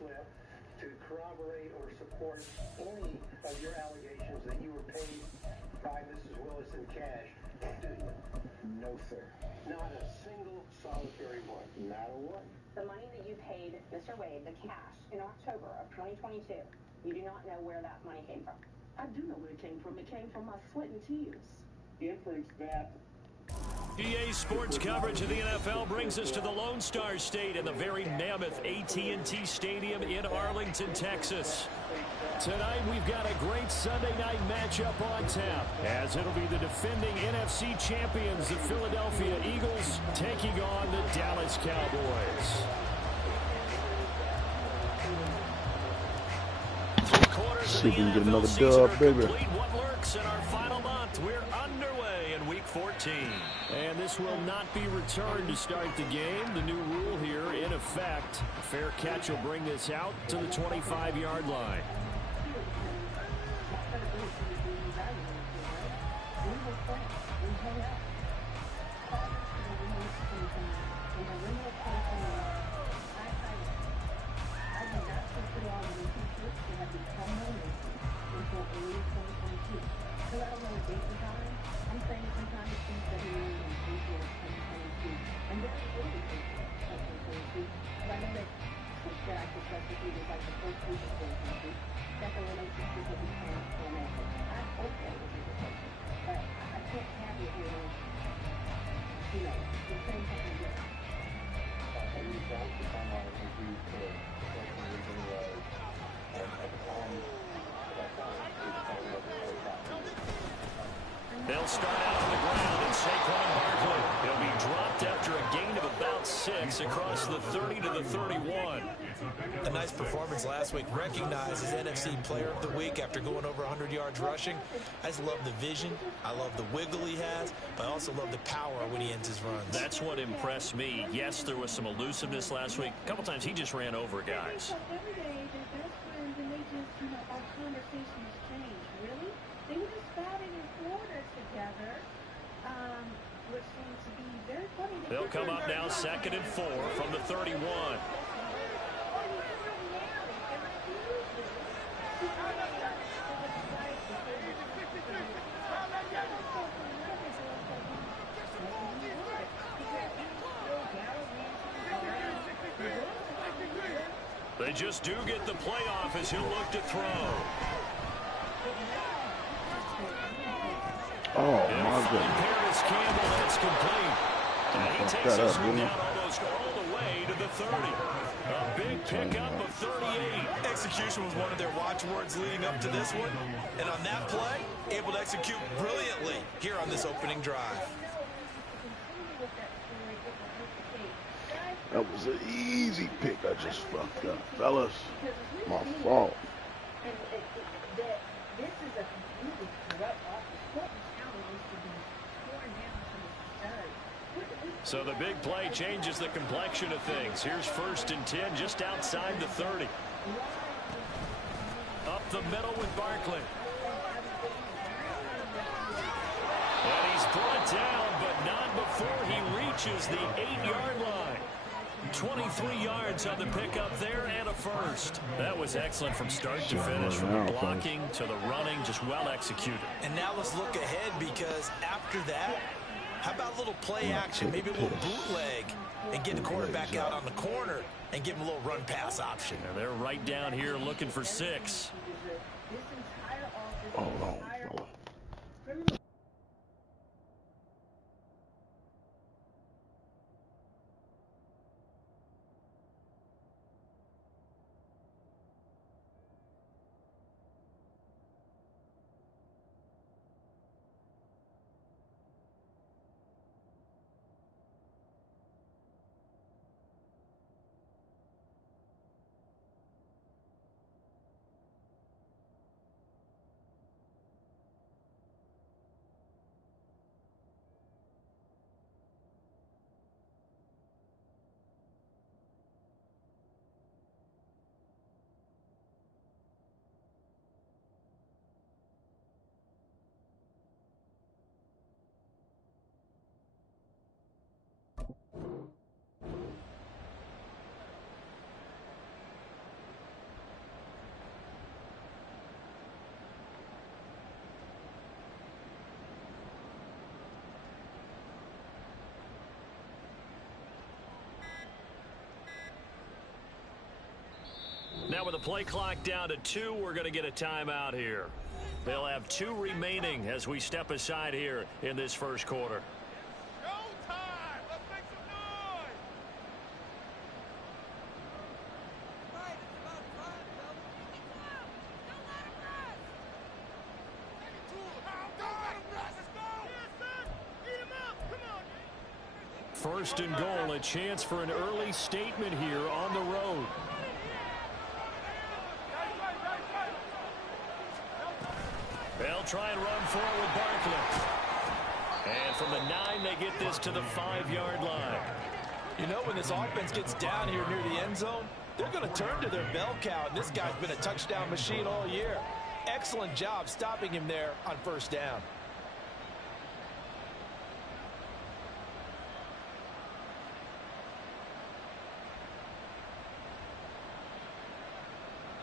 slip to corroborate or support any of your allegations that you were paid by Mrs. Willis in cash? Do you? No, sir. Not a single solitary one. Not a one. The money that you paid Mr. Wade, the cash, in October of 2022, you do not know where that money came from. I do know where it came from. It came from my sweat and tears. Inference that EA Sports coverage of the NFL brings us to the Lone Star State in the very mammoth AT&T Stadium in Arlington, Texas. Tonight we've got a great Sunday night matchup on tap, as it'll be the defending NFC champions, the Philadelphia Eagles, taking on the Dallas Cowboys. See if we can get another dub, baby. What lurks in our final month? We're underway in Week 14. And this will not be returned to start the game. The new rule here in effect. A fair catch will bring this out to the 25-yard line. They'll start out on the ground, and Saquon Barkley, he'll be dropped after a gain of about 6 across the 30 to the 31. A nice performance last week, recognized as NFC Player of the Week after going over 100 yards rushing. I just love the vision. I love the wiggle he has, but I also love the power when he ends his runs. That's what impressed me. Yes, there was some elusiveness last week. A couple times he just ran over guys. Every day they're best friends and they just, our conversations change. Really? They were just spouting in Florida together, which seems to be very funny. They'll come up now 2nd and 4 from the 31. They just do get the playoff as he'll look to throw. Oh, my goodness. Paris Campbell, that's complete. And he takes this one down almost all the way to the 30. A big pickup of 38. Execution was one of their watchwords leading up to this one. And on that play, able to execute brilliantly here on this opening drive. That was an easy pick. I just fucked up. Fellas, my fault. This is a completely corrupt office. So the big play changes the complexion of things. Here's 1st and 10 just outside the 30. Up the middle with Barkley. And he's brought down, but not before he reaches the 8-yard line. 23 yards on the pickup there and a first. That was excellent from start to finish, from the blocking to the running, just well executed. And now let's look ahead, because after that, how about a little play action, maybe a little bootleg, and get the quarterback out on the corner and give him a little run pass option. And they're right down here looking for 6. Hold on, fella. Now with the play clock down to 2, we're going to get a timeout here. They'll have 2 remaining as we step aside here in this first quarter. First and goal, a chance for an early statement here on the road. They'll try and run forward with Barkley. And from the 9, they get this to the 5-yard line. You know, when this offense gets down here near the end zone, they're going to turn to their bell cow, and this guy's been a touchdown machine all year. Excellent job stopping him there on first down.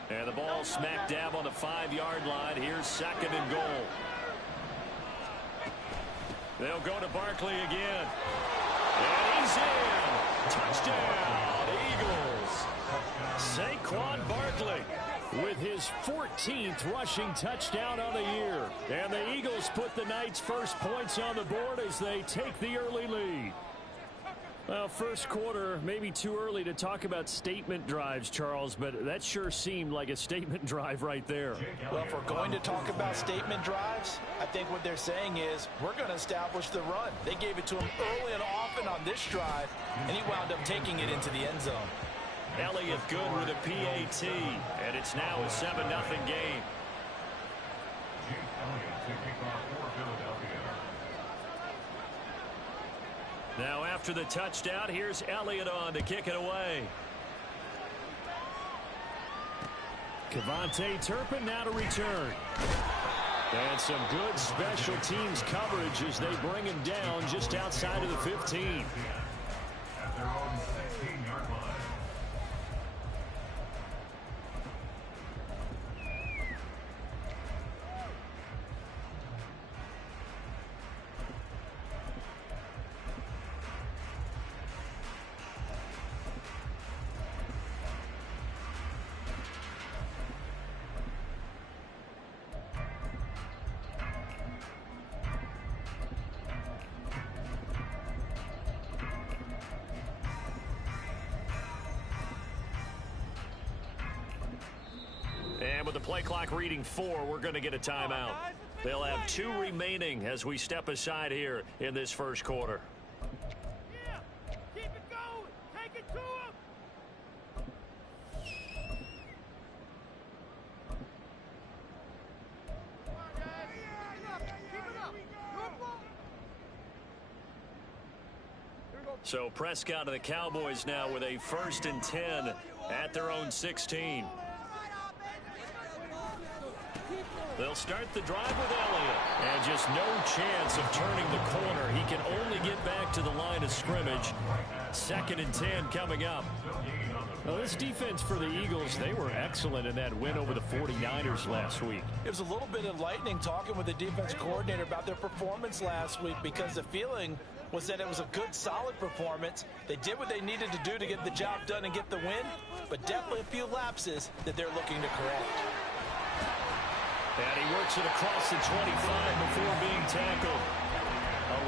And the ball smack dab on the 5-yard line. Here's second and goal. They'll go to Barkley again. And he's in. Touchdown, Eagles. Saquon Barkley with his 14th rushing touchdown of the year. And the Eagles put the night's first points on the board as they take the early lead. Well, first quarter, maybe too early to talk about statement drives, Charles, but that sure seemed like a statement drive right there. Well, if we're going to talk about statement drives, I think what they're saying is we're going to establish the run. They gave it to him early and often on this drive, and he wound up taking it into the end zone. Elliott good with a PAT, and it's now a 7-0 game. Now after the touchdown, here's Elliott on to kick it away. Kevontae Turpin now to return. And some good special teams coverage as they bring him down just outside of the 15. At their own 16-yard line. And with the play clock reading 4, we're going to get a timeout. They'll have 2 remaining as we step aside here in this first quarter. Yeah, keep it going. Take it to him. Come on, guys. Keep it up. Good ball. So Prescott of the Cowboys now with a 1st and 10 at their own 16. They'll start the drive with Elliott. And just no chance of turning the corner. He can only get back to the line of scrimmage. 2nd and 10 coming up. Well, this defense for the Eagles, they were excellent in that win over the 49ers last week. It was a little bit enlightening talking with the defense coordinator about their performance last week because the feeling was that it was a good, solid performance. They did what they needed to do to get the job done and get the win, but definitely a few lapses that they're looking to correct. And he works it across the 25 before being tackled.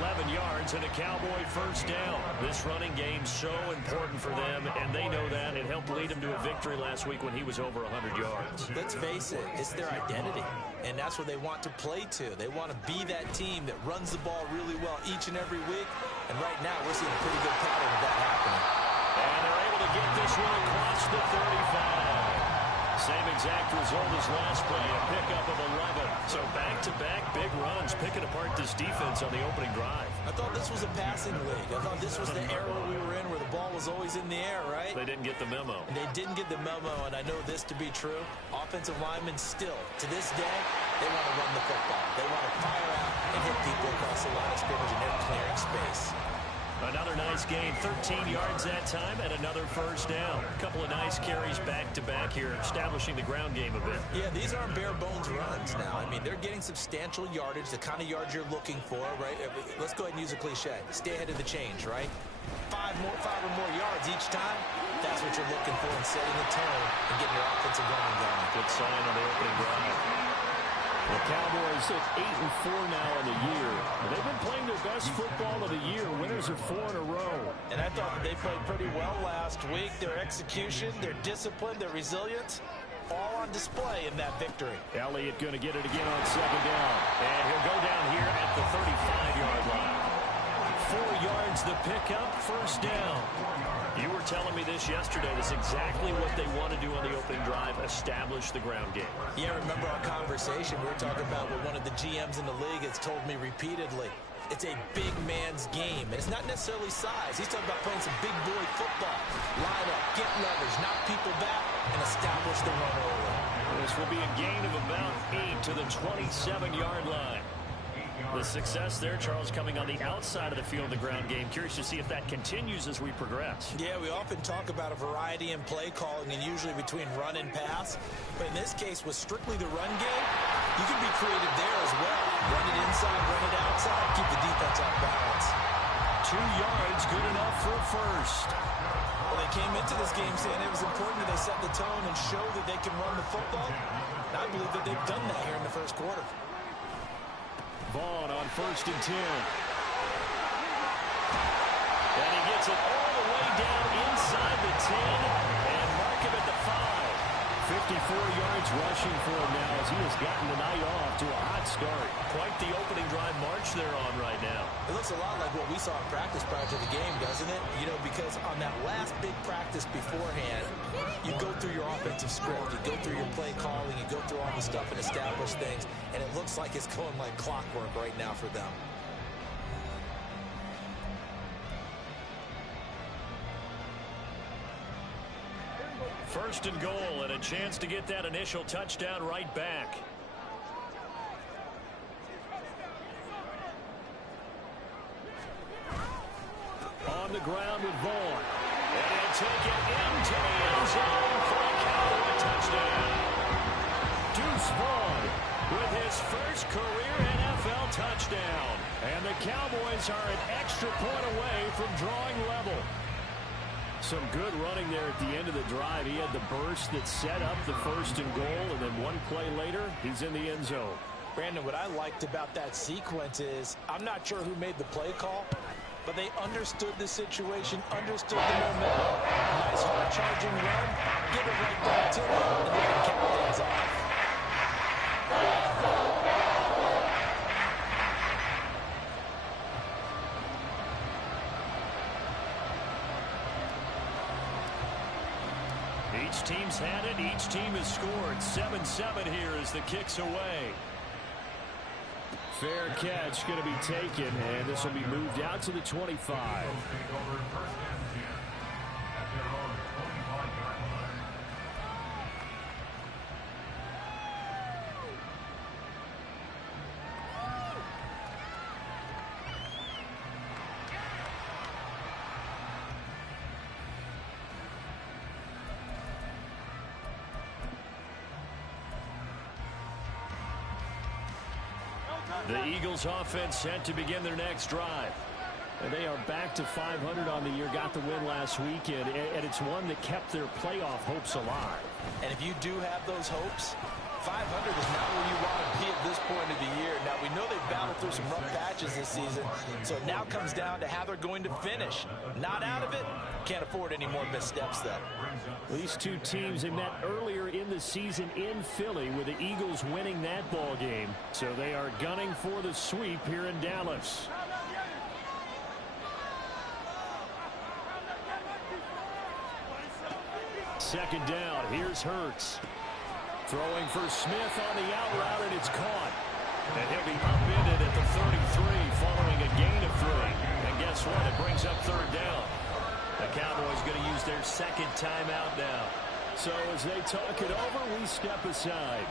11 yards and a Cowboy first down. This running game so important for them, and they know that. It helped lead him to a victory last week when he was over 100 yards. Let's face it, it's their identity, and that's what they want to play to. They want to be that team that runs the ball really well each and every week, and right now we're seeing a pretty good pattern of that happening. And they're able to get this one across the 35. Same exact result as last play, a pickup of 11. So back-to-back big runs, picking apart this defense on the opening drive. I thought this was a passing league. I thought this was the era we were in where the ball was always in the air, right? They didn't get the memo. And they didn't get the memo, and I know this to be true. Offensive linemen still, to this day, they want to run the football. They want to fire out and hit people across the line of scrimmage, and they're clearing space. Another nice gain, 13 yards that time, and another first down. A couple of nice carries back-to-back here, establishing the ground game a bit. Yeah, these aren't bare-bones runs now. I mean, they're getting substantial yardage, the kind of yards you're looking for, right? Let's go ahead and use a cliche. Stay ahead of the change, right? 5 five or more yards each time, that's what you're looking for in setting a tone and getting your offensive running going. Good sign on the opening drive. The Cowboys at 8-4 now in the year. They've been playing their best football of the year. Winners of 4 in a row. And I thought that they played pretty well last week. Their execution, their discipline, their resilience, all on display in that victory. Elliott going to get it again on second down. And he'll go down here at the 35-yard line. 4 yards the pickup, first down. You were telling me this yesterday. That's exactly what they want to do on the opening drive, establish the ground game. Yeah, remember our conversation? We were talking about what one of the GMs in the league has told me repeatedly. It's a big man's game. And it's not necessarily size. He's talking about playing some big boy football. Line up, get leverage, knock people back, and establish the run early. This will be a gain of about 8 to the 27-yard line. The success there, Charles, coming on the outside of the field of the ground game. Curious to see if that continues as we progress. Yeah, we often talk about a variety in play calling and usually between run and pass. But in this case, with strictly the run game, you can be creative there as well. Run it inside, run it outside, keep the defense off balance. 2 yards, good enough for a first. Well, they came into this game saying it was important that they set the tone and show that they can run the football. And I believe that they've done that here in the first quarter. Vaughn on 1st and 10. And he gets it all the way down inside the 10 and mark him at the 5. 54 yards rushing for him now as he has gotten the night off to a hot start. Quite the opening drive march they're on right now. It looks a lot like what we saw in practice prior to the game, doesn't it? You know, because on that last big practice beforehand, you go through your offensive script, you go through your play calling, you go through all the stuff and establish things, and it looks like it's going like clockwork right now for them. First and goal, and a chance to get that initial touchdown right back. On the ground with Vaughn. And he'll take it into the end zone for a Cowboy touchdown. Deuce Vaughn with his first career NFL touchdown. And the Cowboys are an extra point away from drawing level. Some good running there at the end of the drive. He had the burst that set up the first and goal, and then one play later, he's in the end zone. Brandon, what I liked about that sequence is, I'm not sure who made the play call, but they understood the situation, understood the momentum. Nice hard charging run, give it right down to him, and then they cap things off. Each team's had it. Each team has scored. 7-7 here as the kick's away. Fair catch going to be taken, and this will be moved out to the 25. The Eagles offense set to begin their next drive. And they are back to 500 on the year, got the win last weekend, and it's one that kept their playoff hopes alive. And if you do have those hopes, 500 is not where you want to be at this point of the year. Now, we know they've battled through some rough patches this season, so it now comes down to how they're going to finish. Not out of it, can't afford any more missteps, though. These two teams, they met earlier in the season in Philly with the Eagles winning that ball game. So they are gunning for the sweep here in Dallas. Second down, here's Hurts. Throwing for Smith on the out route, and it's caught. And he'll be upended at the 33 following a gain of 3. And guess what? It brings up third down. The Cowboys going to use their second timeout now. So as they talk it over, we step aside.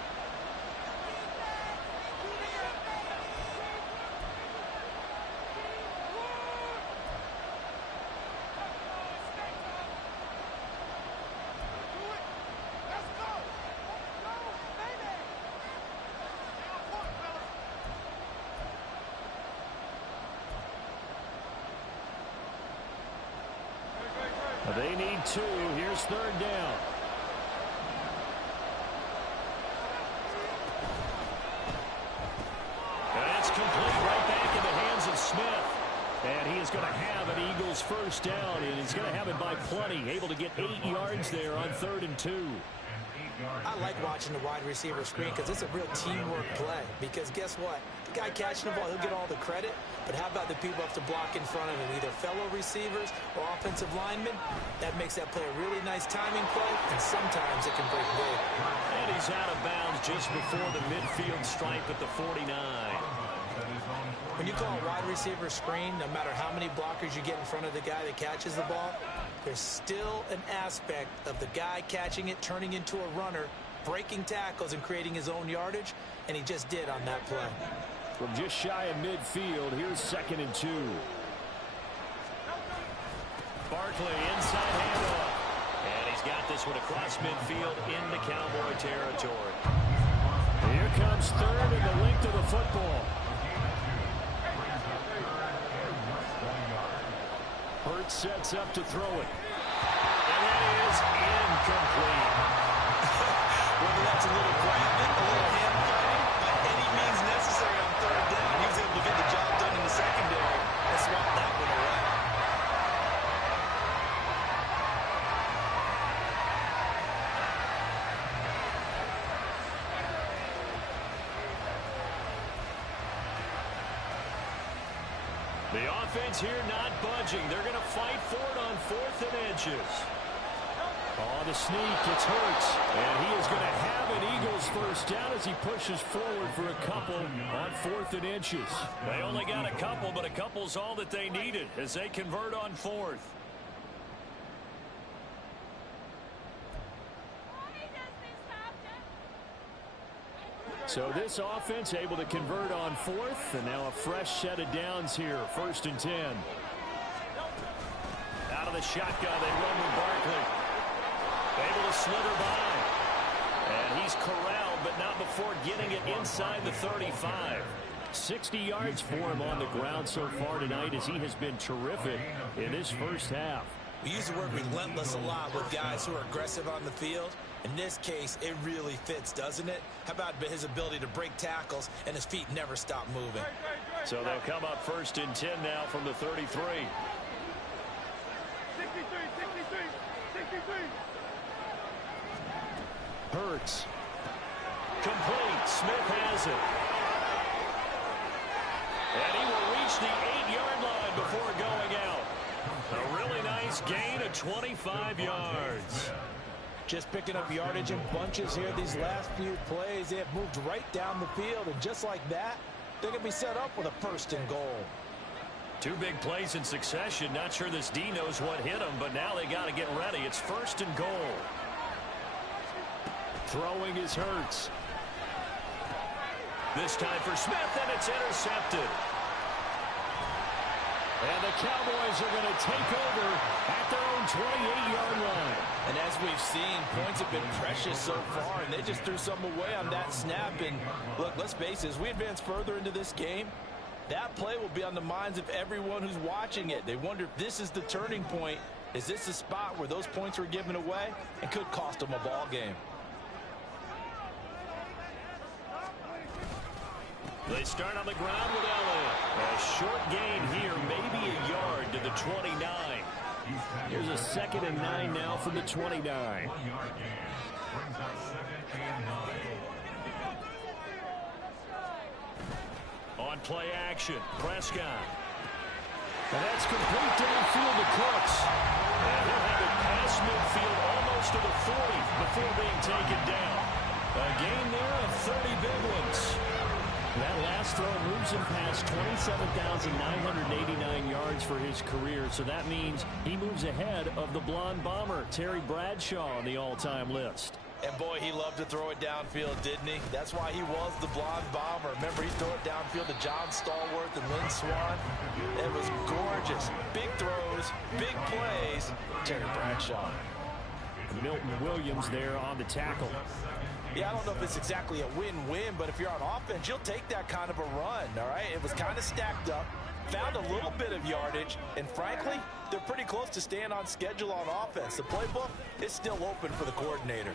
need 2. Here's 3rd down. And it's complete right back in the hands of Smith. And he is going to have an Eagles 1st down, and he's going to have it by plenty. Able to get 8 yards there on 3rd and 2. I like watching the wide receiver screen because it's a real teamwork play. Because guess what? The guy catching the ball, he'll get all the credit. But how about the people up to block in front of him, either fellow receivers or offensive linemen? That makes that play a really nice timing play, and sometimes it can break big. And he's out of bounds just before the midfield stripe at the 49. When you call a wide receiver screen, no matter how many blockers you get in front of the guy that catches the ball, there's still an aspect of the guy catching it, turning into a runner, breaking tackles and creating his own yardage, and he just did on that play. From just shy of midfield, here's 2nd and 2. Barkley inside handoff. And he's got this one across midfield into Cowboy territory. Here comes 3rd and the length of the football. Hurts sets up to throw it. And that is incomplete. Whether that's a little grabbing, a little hand fighting, by any means necessary on 3rd down, he was able to get the job done in the secondary and swat that one away. The offense here not budging. They're going to fight for it on 4th and inches. On the sneak, it's Hurts. And he is going to have an Eagles 1st down as he pushes forward for a couple on 4th and inches. They only got a couple, but a couple's all that they needed as they convert on 4th. So this offense able to convert on 4th, and now a fresh set of downs here, 1st and 10. Out of the shotgun, they run with Barkley. Able to slither by. And he's corralled, but not before getting it inside the 35. 60 yards for him on the ground so far tonight as he has been terrific in this 1st half. We use the word relentless a lot with guys who are aggressive on the field. In this case, it really fits, doesn't it? How about his ability to break tackles and his feet never stop moving? So they'll come up 1st and 10 now from the 33. 63. Hurts. Complete. Smith has it. And he will reach the 8-yard line before going out. A really nice gain of 25 yards. Just picking up yardage in bunches here these last few plays. They have moved right down the field, and just like that, they're going to be set up with a 1st and goal. 2 big plays in succession. Not sure this D knows what hit him, but now they got to get ready. It's 1st and goal. Throwing is Hurts. This time for Smith, and it's intercepted. And the Cowboys are going to take over at their own 28-yard line. And as we've seen, points have been precious so far, and they just threw some away on that snap. And look, let's face it, as we advance further into this game, that play will be on the minds of everyone who's watching it. They wonder if this is the turning point. Is this the spot where those points were given away and could cost them a ball game? They start on the ground with Elliott. A short gain here, maybe a yard to the 29. Here's a 2nd and 9 now from the 29. 1-yard gain. Brings up 2nd and 9. On play action, Prescott. And that's complete downfield to Cooks. And he'll have it past midfield almost to the 40 before being taken down. A gain there of 30 big ones. That last throw moves him past 27,989 yards for his career, so that means he moves ahead of the blonde bomber, Terry Bradshaw, on the all-time list. And boy, he loved to throw it downfield, didn't he? That's why he was the blonde bomber. Remember, he'd throw it downfield to John Stallworth and Lynn Swann. It was gorgeous. Big throws, big plays. Terry Bradshaw. Milton Williams there on the tackle. Yeah, I don't know if it's exactly a win-win, but if you're on offense, you'll take that kind of a run, all right? It was kind of stacked up. found a little bit of yardage, and frankly, they're pretty close to staying on schedule on offense. The playbook is still open for the coordinator.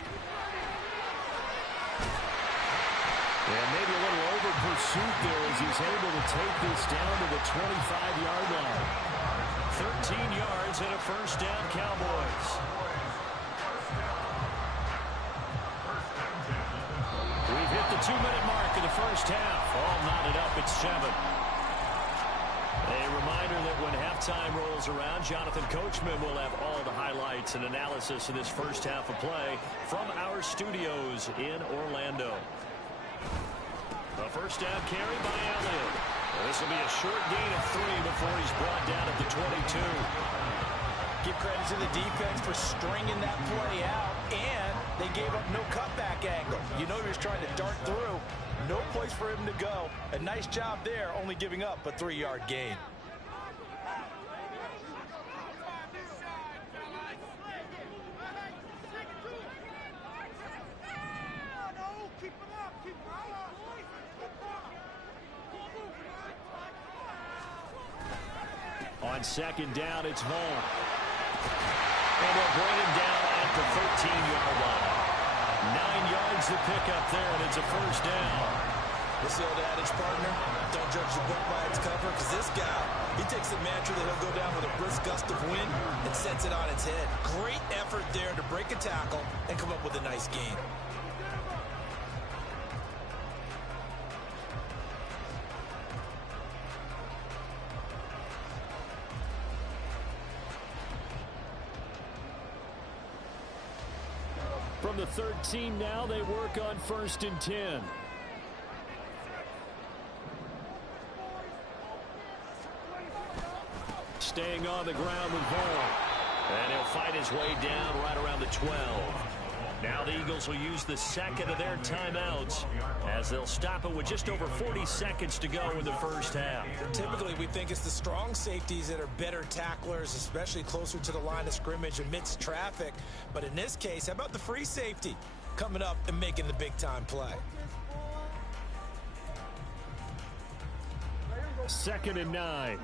And maybe a little over pursuit there as he's able to take this down to the 25-yard line. 13 yards and a first down, Cowboys. We've hit the 2-minute mark of the first half. All knotted up at 7. A reminder that when halftime rolls around, Jonathan Coachman will have all the highlights and analysis of this first half of play from our studios in Orlando. The first down carry by Elliott. This will be a short gain of 3 before he's brought down at the 22. Give credit to the defense for stringing that play out, and they gave up no cutback angle. You know he was trying to dart through. No place for him to go. A nice job there, only giving up a 3-yard gain. On second down, it's Vaughn. And they'll bring him down at the 13-yard line. 9 yards to pick up there, and it's a first down. This old adage, partner, don't judge the book by its cover, because this guy, he takes a mantra that he'll go down with a brisk gust of wind and sets it on its head. Great effort there to break a tackle and come up with a nice gain. From the 13 now, they work on 1st and 10. Staying on the ground with Vaughn. And he'll fight his way down right around the 12. Now the Eagles will use the second of their timeouts as they'll stop it with just over 40 seconds to go in the first half. Typically, we think it's the strong safeties that are better tacklers, especially closer to the line of scrimmage amidst traffic. But in this case, how about the free safety coming up and making the big-time play? 2nd and 9.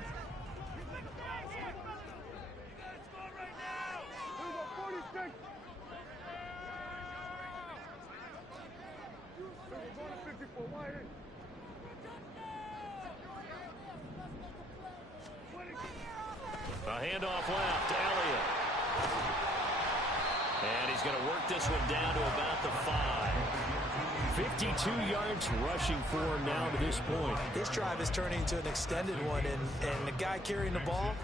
A handoff left, Elliott. And he's going to work this one down to about the 5. 52 yards rushing for him now to this point. This drive is turning into an extended one, and the guy carrying the ball,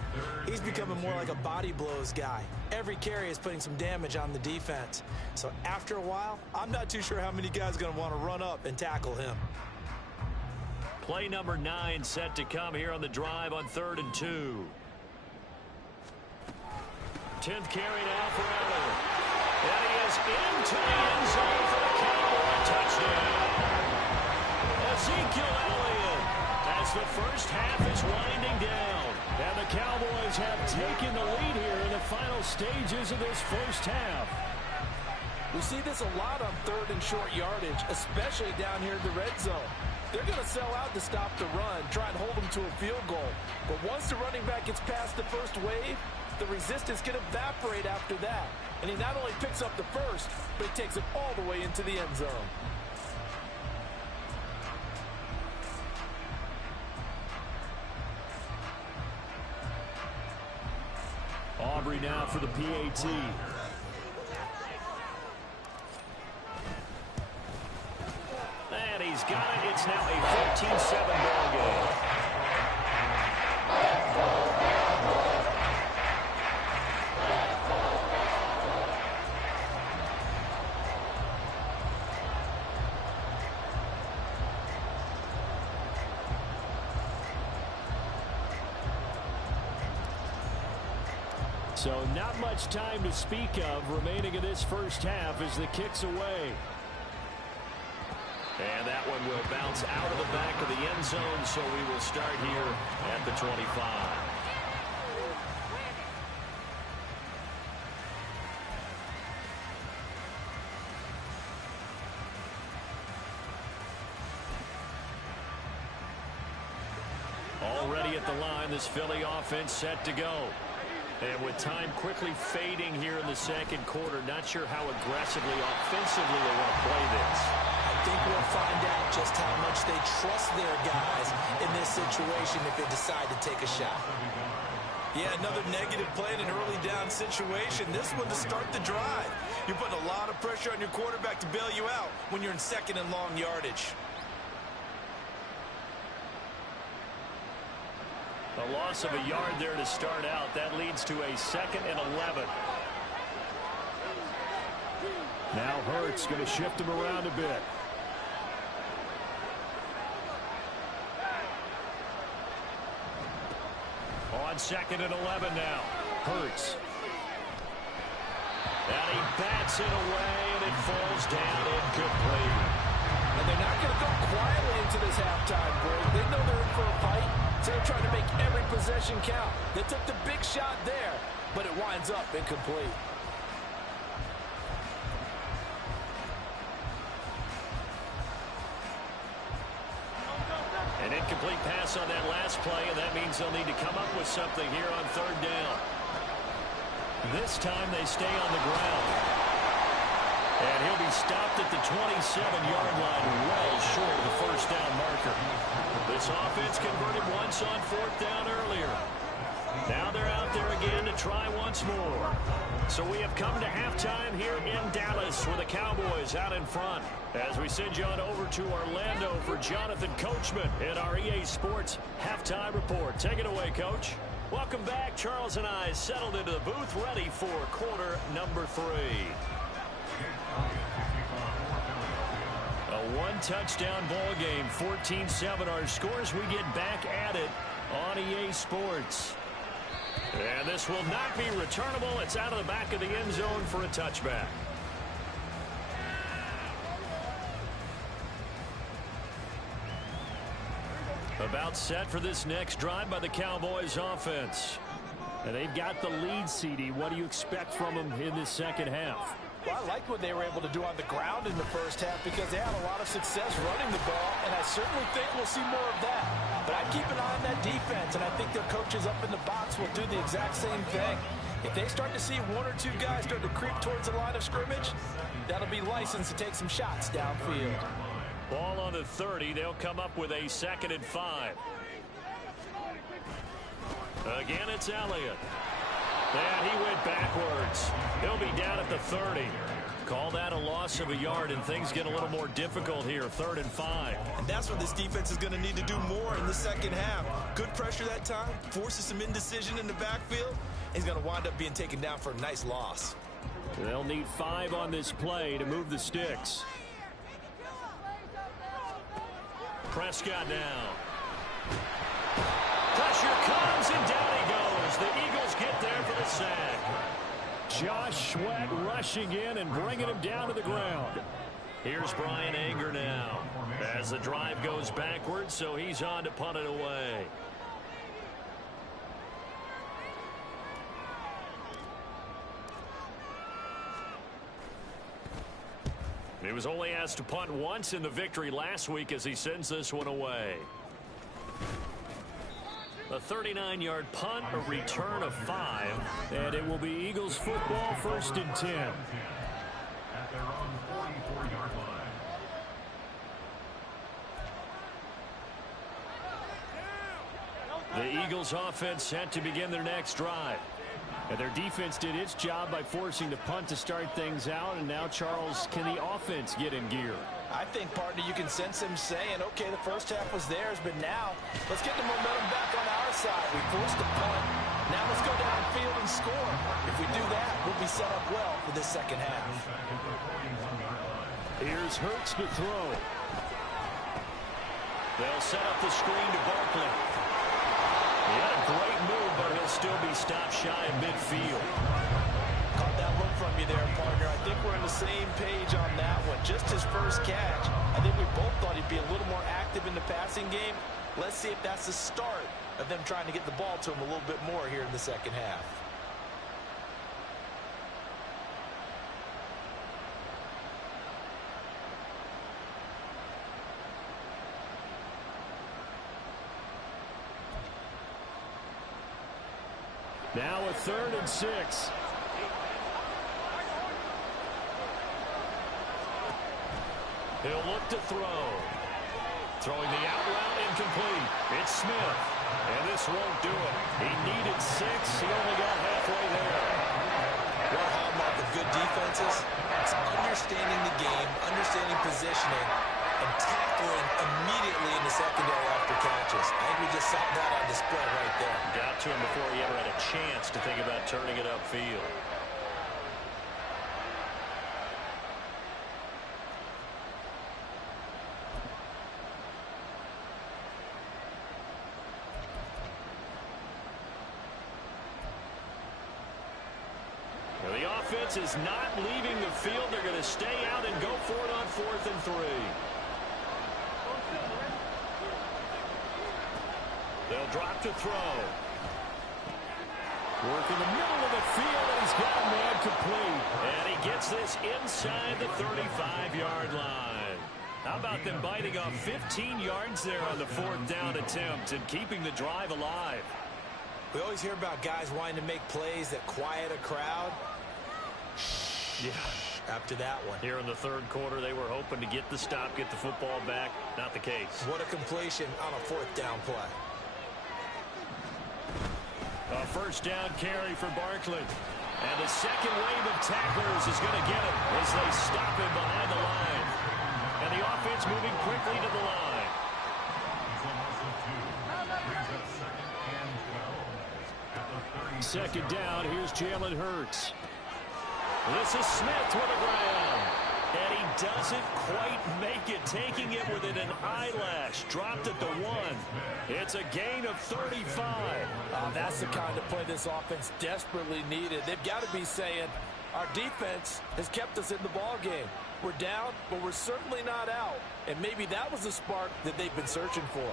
he's becoming more like a body blows guy. Every carry is putting some damage on the defense. So after a while, I'm not too sure how many guys are going to want to run up and tackle him. Play number 9 set to come here on the drive on 3rd and 2. 10th carry now for Elliott. And he is into the end zone for the Cowboy touchdown. Ezekiel Elliott as the first half is winding down. And the Cowboys have taken the lead here in the final stages of this first half. We see this a lot on 3rd and short yardage, especially down here in the red zone. They're going to sell out to stop the run, try and hold them to a field goal. But once the running back gets past the first wave, the resistance can evaporate after that. And he not only picks up the first, but he takes it all the way into the end zone. Aubrey now for the PAT. And he's got it. It's now a 14-7 ball game. So not much time to speak of remaining in this first half as the kick's away. And that one will bounce out of the back of the end zone, so we will start here at the 25. All already at the line. This Philly offense set to go. And with time quickly fading here in the second quarter, not sure how aggressively, offensively they want to play this. I think we'll find out just how much they trust their guys in this situation if they decide to take a shot. Yeah, another negative play in an early down situation. This one to start the drive. You're putting a lot of pressure on your quarterback to bail you out when you're in second and long yardage. A loss of a yard there to start out. That leads to a 2nd and 11. Now Hurts going to shift him around a bit. On 2nd and 11 now. Hurts. And he bats it away, and it falls down incomplete. And they're not going to go quietly into this halftime break. They know they're in for a fight, so they're trying to make every possession count. They took the big shot there, but it winds up incomplete. An incomplete pass on that last play, and that means they'll need to come up with something here on 3rd down. This time they stay on the ground. And he'll be stopped at the 27-yard line, well short of the 1st down marker. This offense converted once on 4th down earlier. Now they're out there again to try once more. So we have come to halftime here in Dallas with the Cowboys out in front. As we send you on over to Orlando for Jonathan Coachman in our EA Sports Halftime Report. Take it away, Coach. Welcome back. Charles and I settled into the booth ready for quarter number 3. A one-touchdown ball game, 14-7 our scores. We get back at it on EA Sports. And this will not be returnable. It's out of the back of the end zone for a touchback. About set for this next drive by the Cowboys offense. And they've got the lead, CD. What do you expect from them in this second half? Well, I like what they were able to do on the ground in the first half because they had a lot of success running the ball, and I certainly think we'll see more of that. But I'd keep an eye on that defense, and I think their coaches up in the box will do the exact same thing. If they start to see 1 or 2 guys start to creep towards the line of scrimmage, that'll be licensed to take some shots downfield. Ball on the 30. They'll come up with a 2nd and 5. Again, it's Elliott. And he went backwards. He'll be down at the 30. Call that a loss of a yard, and things get a little more difficult here. 3rd and 5. And that's what this defense is going to need to do more in the second half. Good pressure that time, forces some indecision in the backfield. He's going to wind up being taken down for a nice loss. They'll need 5 on this play to move the sticks. Prescott now. Pressure comes, and down he goes. The Eagles get there for the sack. Josh Sweat rushing in and bringing him down to the ground. Here's Brian Anger now as the drive goes backwards, so he's on to punt it away. He was only asked to punt once in the victory last week as he sends this one away. A 39-yard punt, a return of 5. And it will be Eagles football, 1st and 10. At their own 44-yard line. The Eagles offense set to begin their next drive. And their defense did its job by forcing the punt to start things out. And now, Charles, can the offense get in gear? I think, partner, you can sense him saying, okay, the first half was theirs, but now let's get the momentum back on our side. We forced the punt. Now let's go downfield and score. If we do that, we'll be set up well for this second half. Here's Hurts to throw. They'll set up the screen to Barkley. He had a great move, but he'll still be stopped shy of midfield. Caught that look from you there, partner. I think we're on the same page on that one. Just his first catch. I think we both thought he'd be a little more active in the passing game. Let's see if that's the start of them trying to get the ball to him a little bit more here in the second half. Now a 3rd and 6. He'll look to throw. Throwing the out route incomplete. It's Smith. And this won't do it. He needed 6. He only got halfway there. One hallmark of good defenses, it's understanding the game, understanding positioning, and tackling immediately in the secondary after catches. I think we just saw that on display right there. Got to him before he ever had a chance to think about turning it upfield. The offense is not leaving the field. They're going to stay out and go for it on 4th and 3. They'll drop to throw. Work in the middle of the field, and he's got a man complete. And he gets this inside the 35-yard line. How about them biting off 15 yards there on the 4th down attempt and keeping the drive alive? We always hear about guys wanting to make plays that quiet a crowd. Yeah. After that one. Here in the 3rd quarter, they were hoping to get the stop, get the football back. Not the case. What a completion on a 4th down play. A 1st down carry for Barkley. And the second wave of tacklers is going to get him as they stop him behind the line. And the offense moving quickly to the line. Second down, here's Jalen Hurts. This is Smith with the ground. And he doesn't quite make it, taking it within an eyelash. Dropped at the 1. It's a gain of 35. That's the kind of play this offense desperately needed. They've got to be saying, our defense has kept us in the ball game. We're down, but we're certainly not out. And maybe that was the spark that they've been searching for.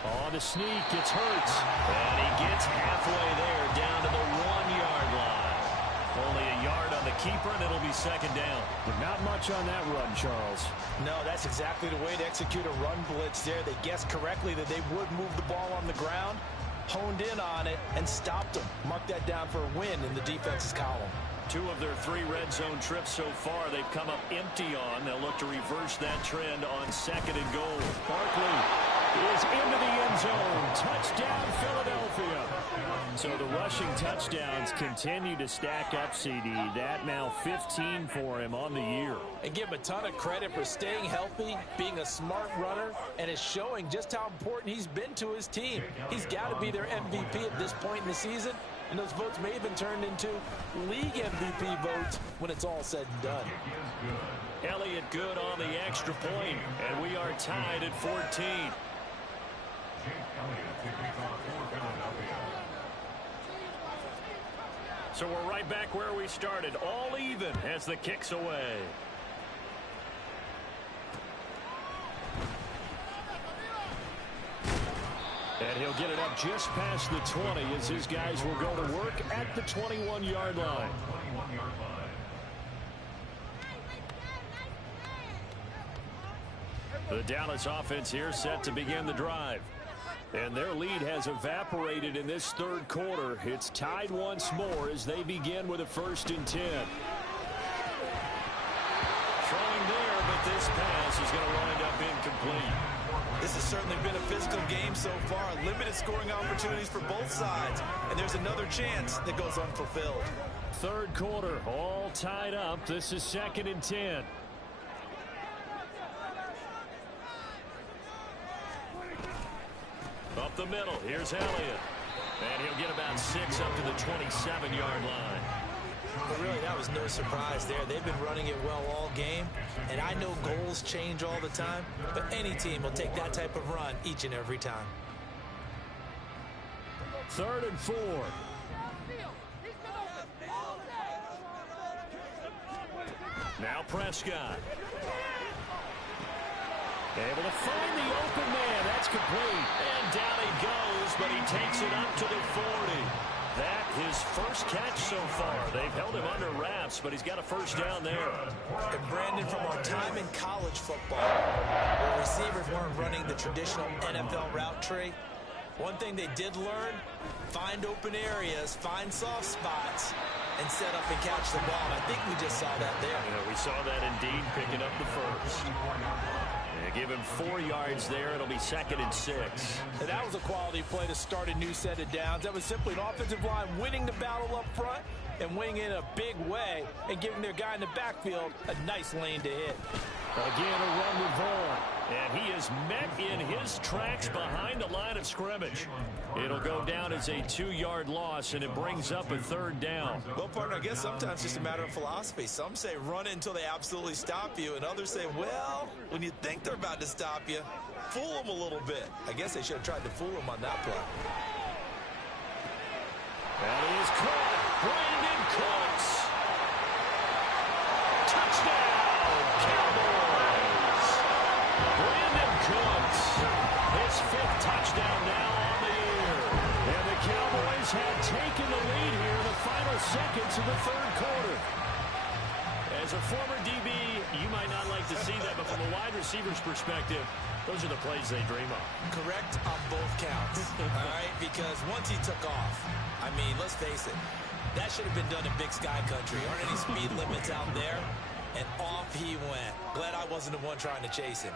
On the sneak, it's Hurts. And he gets halfway there, down to the 1-yard line. Only a yard on the keeper, and it'll be 2nd down. But not much on that run, Charles. No, that's exactly the way to execute a run blitz there. They guessed correctly that they would move the ball on the ground, honed in on it, and stopped them. Mark that down for a win in the defense's column. 2 of their 3 red zone trips so far they've come up empty on. They'll look to reverse that trend on 2nd and goal. Barkley is into the end zone. Touchdown, Philadelphia. So the rushing touchdowns continue to stack up, CD. That now 15 for him on the year. And give him a ton of credit for staying healthy, being a smart runner, and is showing just how important he's been to his team. He's got to be their MVP at this point in the season. And those votes may have been turned into league MVP votes when it's all said and done. Elliott good on the extra point, and we are tied at 14. So we're right back where we started, all even as the kick's away. And he'll get it up just past the 20 as his guys will go to work at the 21-yard line. The Dallas offense here set to begin the drive. And their lead has evaporated in this 3rd quarter. It's tied once more as they begin with a 1st and 10. Throwing there, but this pass is going to wind up incomplete. This has certainly been a physical game so far. Limited scoring opportunities for both sides. And there's another chance that goes unfulfilled. 3rd quarter, all tied up. This is 2nd and 10. Up the middle, here's Elliott. And he'll get about 6 up to the 27-yard line. But really, that was no surprise there. They've been running it well all game. And I know goals change all the time, but any team will take that type of run each and every time. 3rd and 4. Now Prescott. Able to find the open man. That's complete. And down he goes, but he takes it up to the 40. That his first catch so far. They've held him under wraps, but he's got a first down there. And Brandon, from our time in college football, where receivers weren't running the traditional NFL route tree, one thing they did learn, find open areas, find soft spots, and set up and catch the ball. And I think we just saw that there. Yeah, we saw that indeed, picking up the first. Give him 4 yards there. It'll be 2nd and 6. And that was a quality play to start a new set of downs. That was simply an offensive line winning the battle up front and winning in a big way and giving their guy in the backfield a nice lane to hit. Again, a run with Vaughn. And he is met in his tracks behind the line of scrimmage. It'll go down as a 2-yard loss, and it brings up a 3rd down. Well, partner, I guess sometimes it's just a matter of philosophy. Some say run it until they absolutely stop you, and others say, well, when you think they're about to stop you, fool them a little bit. I guess they should have tried to fool them on that play. That is caught. Brandon Cooks. Touchdown, Cowboys. Brandon Cooks, his 5th touchdown now on the year. And the Cowboys have taken the lead here in the final seconds of the 3rd quarter. As a former DB, you might not like to see that, but from a wide receiver's perspective, those are the plays they dream of. Correct on both counts, all right? Because once he took off, I mean, let's face it, that should have been done in Big Sky Country. Aren't any speed limits out there? And off he went. Glad I wasn't the one trying to chase him.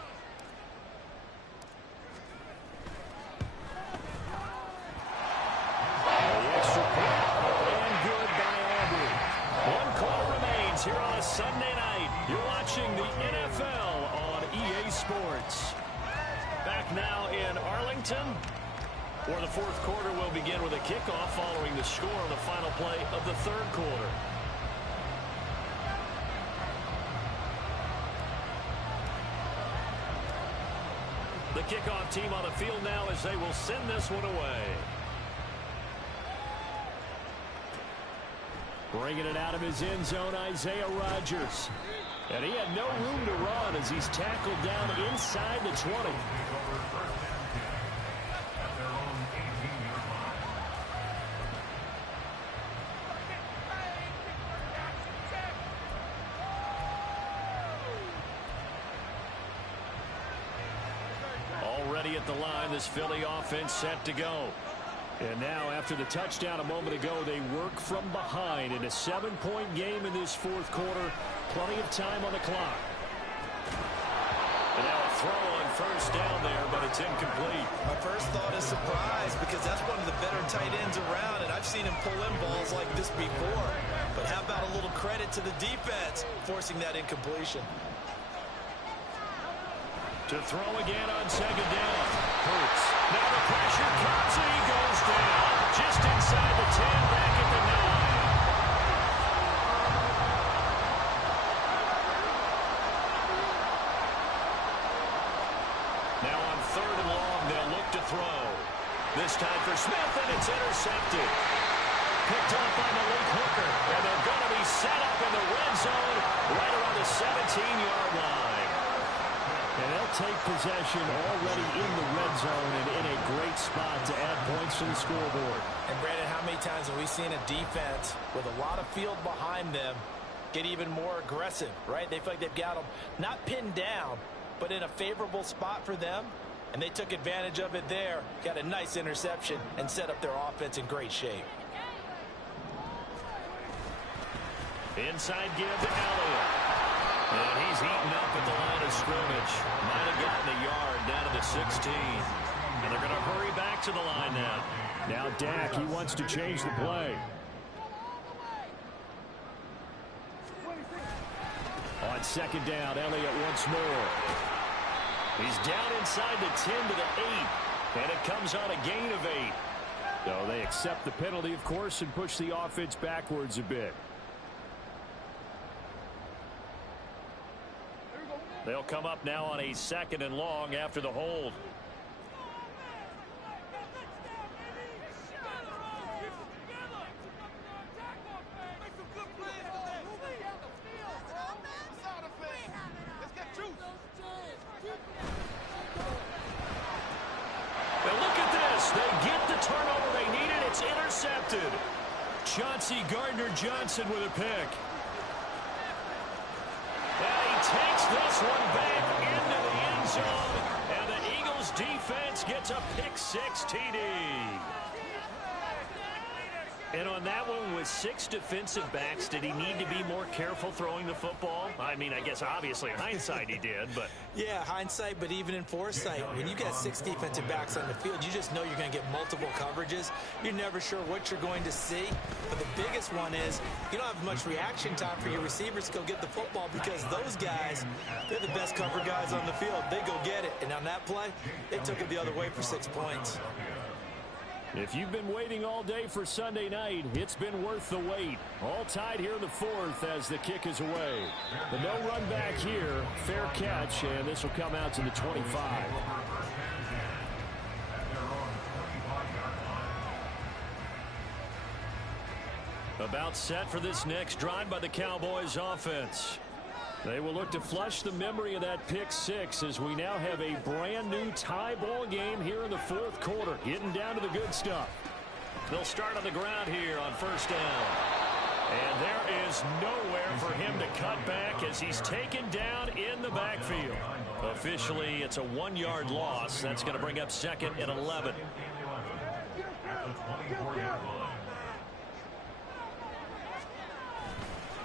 The extra point, and good by Aubrey. 1 quarter remains here on a Sunday night. You're watching the NFL on EA Sports. Back now in Arlington, where the 4th quarter will begin with a kickoff following the score on the final play of the 3rd quarter. The kickoff team on the field now as they will send this one away. Bringing it out of his end zone, Isaiah Rodgers. And he had no room to run as he's tackled down inside the 20. Already at the line, this Philly offense set to go. And now, after the touchdown a moment ago, they work from behind in a 7-point game in this 4th quarter. Plenty of time on the clock. And now a throw on first down there, but it's incomplete. My first thought is surprise, because that's one of the better tight ends around, and I've seen him pull in balls like this before. But how about a little credit to the defense forcing that incompletion? To throw again on 2nd down. Hurts. Now the pressure comes and he goes down. Just inside the 10, back at the 9. Now on 3rd and long, they'll look to throw. This time for Smith, and it's intercepted. Picked up by Malik Hooker, and they're going to be set up in the red zone right around the 17-yard line. And they'll take possession already in the red zone and in a great spot to add points to the scoreboard. And Brandon, how many times have we seen a defense with a lot of field behind them get even more aggressive, right? They feel like they've got them not pinned down, but in a favorable spot for them. And they took advantage of it there, got a nice interception, and set up their offense in great shape. Inside give to Elliott. And he's eaten up at the line of scrimmage. Might have gotten a yard down to the 16. And they're going to hurry back to the line now. Now Dak, he wants to change the play. On 2nd down, Elliott once more. He's down inside the 10 to the 8. And it comes on a gain of 8. So they accept the penalty, of course, and push the offense backwards a bit. They'll come up now on a 2nd and long after the hold. Chauncey Gardner-Johnson with a pick. And he takes this one back into the end zone. And the Eagles defense gets a pick-6 TD. And on that one, with 6 defensive backs, did he need to be more careful throwing the football? I mean, I guess obviously in hindsight he did, but... Yeah, hindsight, but even in foresight, when you got 6 defensive backs on the field, you just know you're going to get multiple coverages. You're never sure what you're going to see. But the biggest one is you don't have much reaction time for your receivers to go get the football because those guys, they're the best cover guys on the field. They go get it. And on that play, they took it the other way for 6 points. If you've been waiting all day for Sunday night, it's been worth the wait. All tied here in the 4th as the kick is away. The no run back here, fair catch, and this will come out to the 25. About set for this next drive by the Cowboys offense. They will look to flush the memory of that pick-6 as we now have a brand new tie ball game here in the 4th quarter, getting down to the good stuff. They'll start on the ground here on first down. And there is nowhere for him to cut back as he's taken down in the backfield. Officially, it's a 1-yard loss. That's going to bring up 2nd and 11.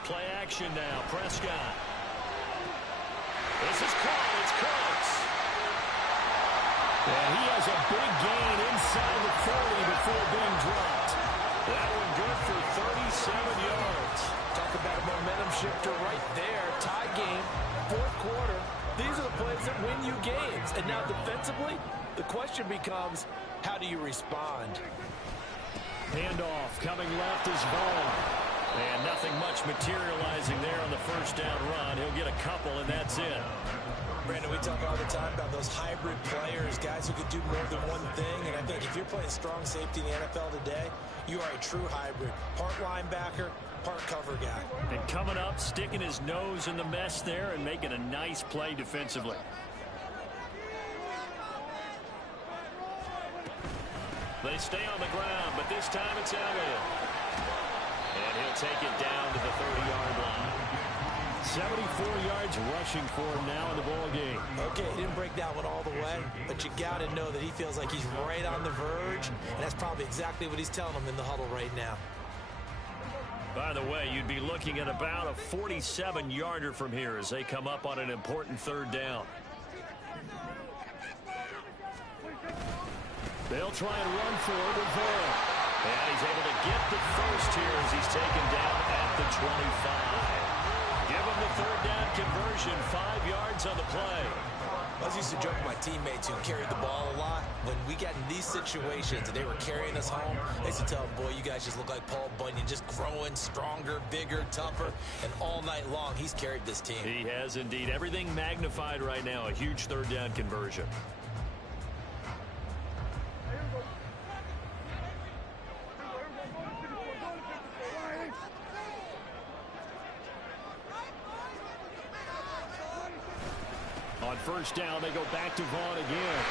Play action now. Prescott. This is caught. It's close. And he has a big gain inside the 40 before being dropped. That one good for 37 yards. Talk about a momentum shifter right there. Tie game, 4th quarter. These are the plays that win you games. And now defensively, the question becomes, how do you respond? Handoff coming left is Vaughn. And nothing much materializing there on the first down run. He'll get a couple, and that's it. Brandon, we talk all the time about those hybrid players, guys who can do more than one thing. And I think if you're playing strong safety in the NFL today, you are a true hybrid. Part linebacker, part cover guy. And coming up, sticking his nose in the mess there and making a nice play defensively. They stay on the ground, but this time it's Elliott. And he'll take it down to the 30-yard line. 74 yards rushing for him now in the ball game. Okay, he didn't break that one all the way, but you got to know that he feels like he's right on the verge, and that's probably exactly what he's telling them in the huddle right now. By the way, you'd be looking at about a 47-yarder from here as they come up on an important 3rd down. They'll try and run for it with Vaughn. And he's able to get the first here as he's taken down at the 25. Give him the 3rd down conversion, 5 yards on the play. I was used to joke with my teammates who carried the ball a lot. When we got in these situations and they were carrying us home, I used to tell them, boy, you guys just look like Paul Bunyan, just growing stronger, bigger, tougher. And all night long, he's carried this team. He has indeed. Everything magnified right now, a huge 3rd down conversion. On first down, they go back to Vaughn again.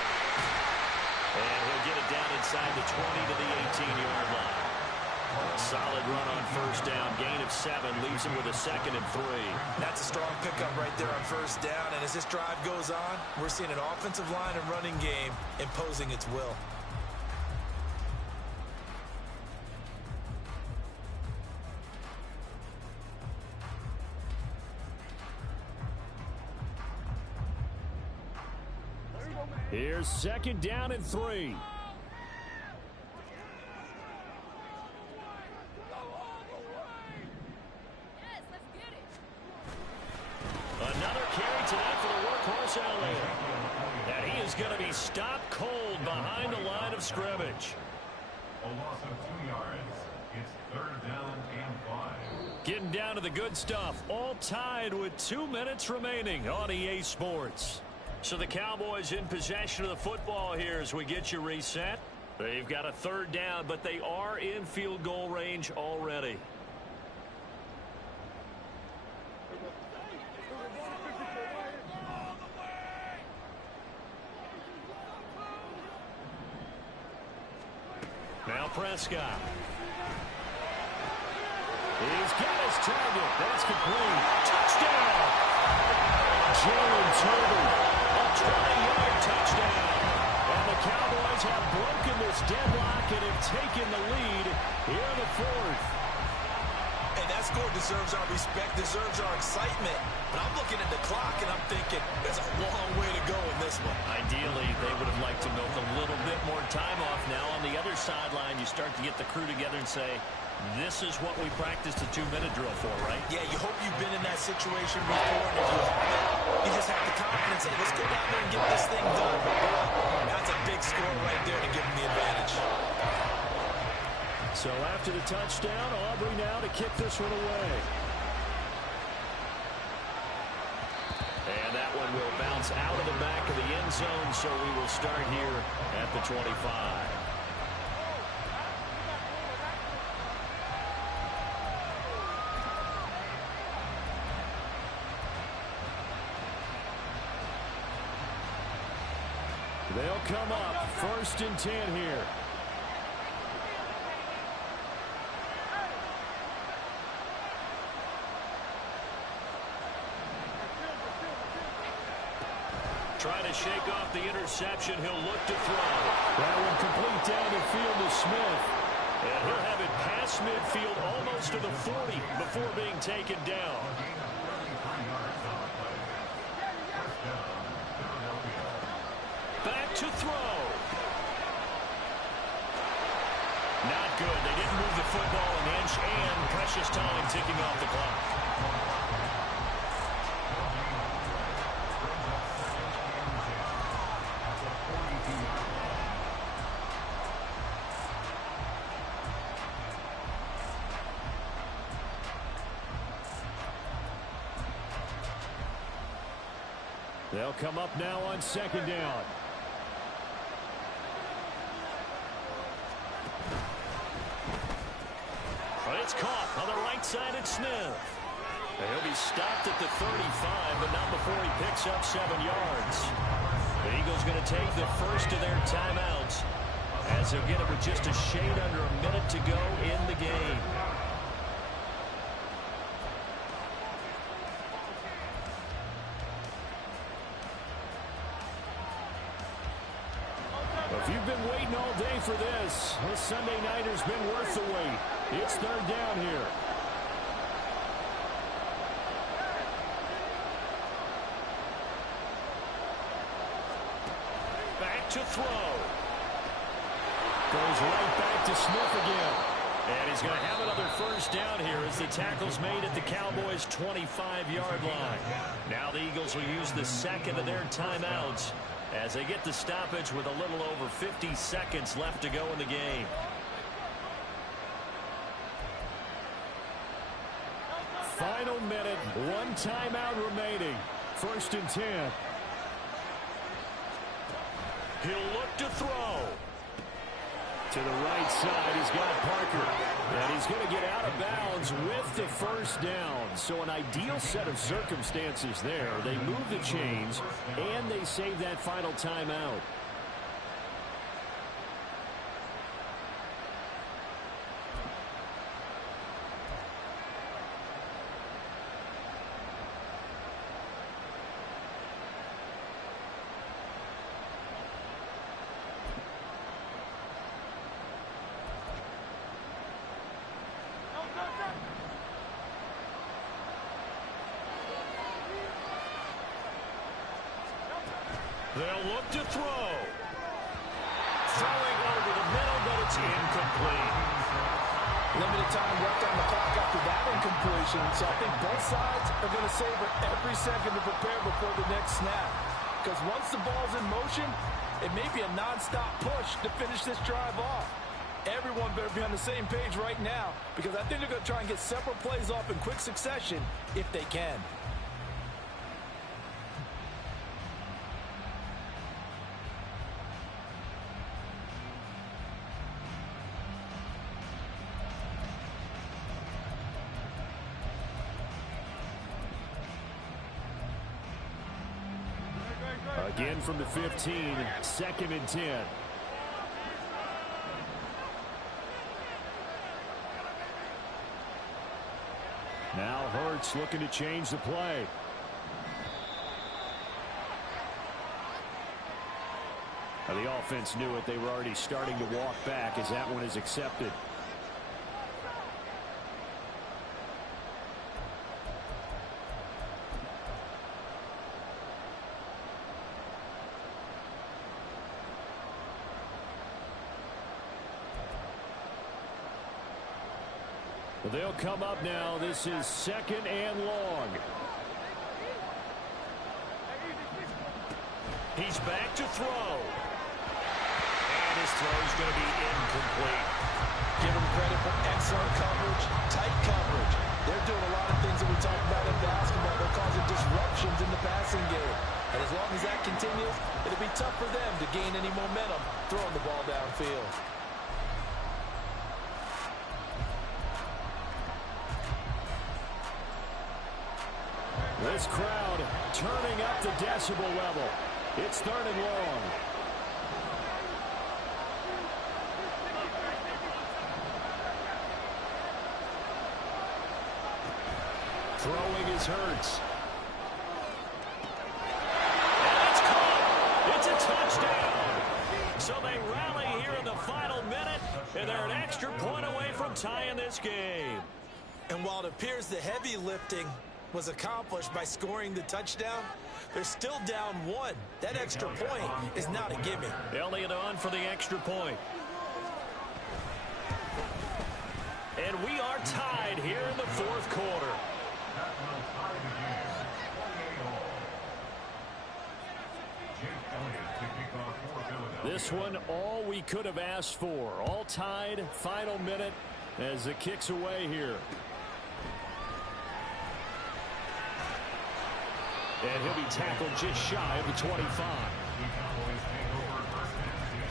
And he'll get it down inside the 20 to the 18-yard line. A solid run on first down. Gain of 7 leaves him with a 2nd and 3. That's a strong pickup right there on first down. And as this drive goes on, we're seeing an offensive line and running game imposing its will. Here's 2nd down and 3. Another carry tonight for the workhorse Elliott. And he is going to be stopped cold behind the line of scrimmage. A loss of 2 yards. It's 3rd down and 5. Getting down to the good stuff. All tied with 2 minutes remaining on EA Sports. So the Cowboys in possession of the football here as we get you reset. They've got a 3rd down, but they are in field goal range already. Now Prescott. He's got his target. That's complete. Touchdown! Jalen Tolbert, a 20-yard touchdown. And the Cowboys have broken this deadlock and have taken the lead here in the fourth. And that score deserves our respect, deserves our excitement. But I'm looking at the clock, and I'm thinking there's a long way to go in this one. Ideally, they would have liked to milk a little bit more time off. Now on the other sideline, you start to get the crew together and say, this is what we practiced a 2-minute drill for, right? Yeah, you hope you've been in that situation before, and if you haven't, you just have the confidence, hey, let's go down there and get this thing done. That's a big score right there to give them the advantage. So after the touchdown, Aubrey now to kick this one away. And that one will bounce out of the back of the end zone, so we will start here at the 25. They'll come up 1st and 10 here. Trying to shake off the interception. He'll look to throw. That one complete down the field to Smith. And he'll have it past midfield almost to the 40 before being taken down. Back to throw. Not good. They didn't move the football an inch, and precious time ticking off the clock. They'll come up now on 2nd down. But it's caught on the right side at Smith. He'll be stopped at the 35, but not before he picks up 7 yards. The Eagles going to take the first of their timeouts as they'll get it with just a shade under a minute to go in the game. If you've been waiting all day for this Sunday nighter's been worth the wait. It's 3rd down here. Back to throw. Goes right back to Smith again. And he's going to have another first down here as the tackle's made at the Cowboys' 25-yard line. Now the Eagles will use the second of their timeouts as they get the stoppage with a little over 50 seconds left to go in the game. Final minute, 1 timeout remaining. 1st and 10. He'll look to throw. To the right side, he's got Parker. And he's going to get out of bounds with the first down. So an ideal set of circumstances there. They move the chains, and they save that final timeout. They'll look to throw. Throwing over the middle, but it's incomplete. Limited time left on the clock after that incompletion, so I think both sides are going to savor every second to prepare before the next snap. Because once the ball's in motion, it may be a non-stop push to finish this drive off. Everyone better be on the same page right now, because I think they're going to try and get several plays off in quick succession if they can. Again from the 15, 2nd and 10. Now Hurts looking to change the play. Now the offense knew it. They were already starting to walk back as that one is accepted. They'll come up now. This is 2nd and long. He's back to throw. And his throw is going to be incomplete. Give him credit for excellent coverage, tight coverage. They're doing a lot of things that we talk about in basketball. They're causing disruptions in the passing game. And as long as that continues, it'll be tough for them to gain any momentum throwing the ball downfield. This crowd turning up the decibel level. It's 3rd and long. Throwing is Hurts. And it's caught. It's a touchdown. So they rally here in the final minute, and they're an extra point away from tying this game. And while it appears the heavy lifting was accomplished by scoring the touchdown, they're still down 1. That extra point is not a gimme. Elliott on for the extra point. And we are tied here in the 4th quarter. That will tie the game. 28 all. Jake Elliott to kick off for Philadelphia. This one all we could have asked for. All tied, final minute as it kicks away here. And he'll be tackled just shy of the 25. The Cowboys take over 1st and 10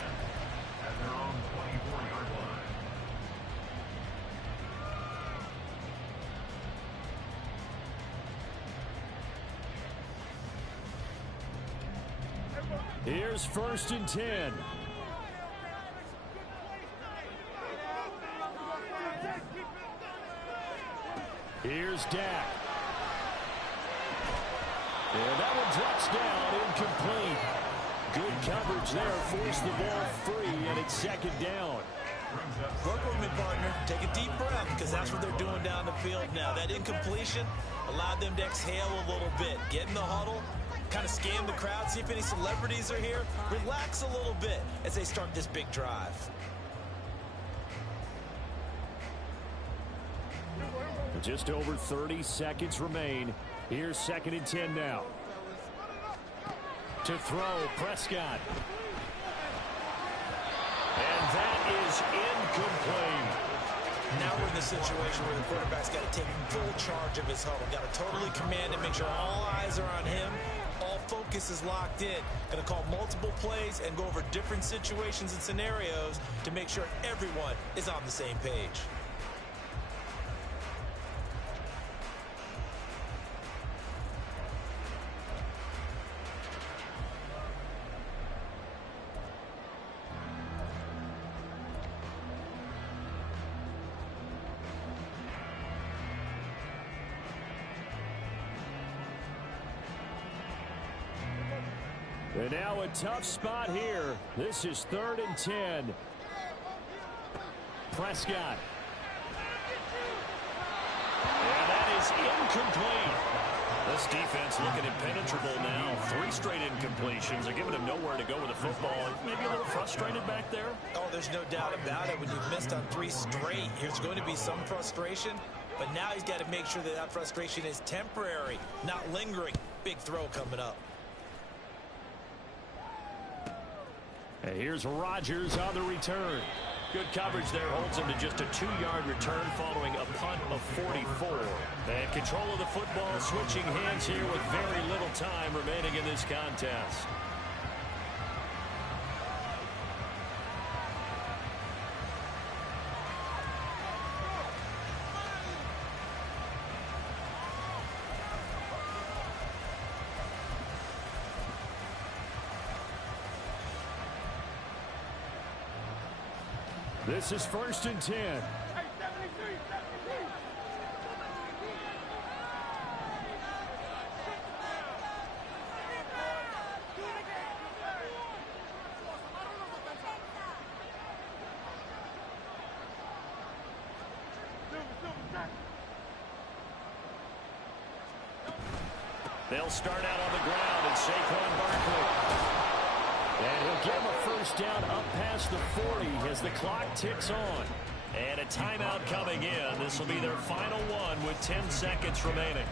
at their own 24-yard line. Here's 1st and 10. Here's Dak. And that one drops down, incomplete. Good coverage there, forced the ball free, and it's 2nd down. Work with me, partner. Take a deep breath, because that's what they're doing down the field now. That incompletion allowed them to exhale a little bit. Get in the huddle, kind of scan the crowd, see if any celebrities are here. Relax a little bit as they start this big drive. Just over 30 seconds remain. Here's 2nd and 10 now. To throw, Prescott. And that is incomplete. Now we're in the situation where the quarterback's got to take full charge of his huddle. Got to totally command it, make sure all eyes are on him. All focus is locked in. Going to call multiple plays and go over different situations and scenarios to make sure everyone is on the same page. And now a tough spot here. This is 3rd and 10. Prescott. And that is incomplete. This defense looking impenetrable now. 3 straight incompletions are giving him nowhere to go with the football. Maybe a little frustrated back there. Oh, there's no doubt about it. When you've missed on 3 straight, there's going to be some frustration. But now he's got to make sure that that frustration is temporary, not lingering. Big throw coming up. And here's Rodgers on the return. Good coverage there, holds him to just a 2-yard return following a punt of 44. And control of the football, switching hands here with very little time remaining in this contest. This is 1st and 10. They'll start out on the ground, and Saquon Barkley. And he'll give him a first down up past the 40 as the clock ticks on. And a timeout coming in. This will be their final one with 10 seconds remaining.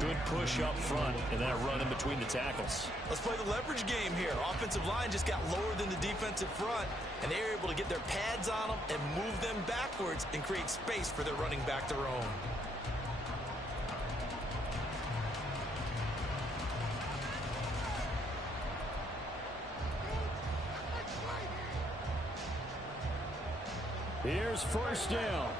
Good push up front and that run in between the tackles. Let's play the leverage game here. Offensive line just got lower than the defensive front, and they were able to get their pads on them and move them backwards and create space for their running back to roam. Here's first down.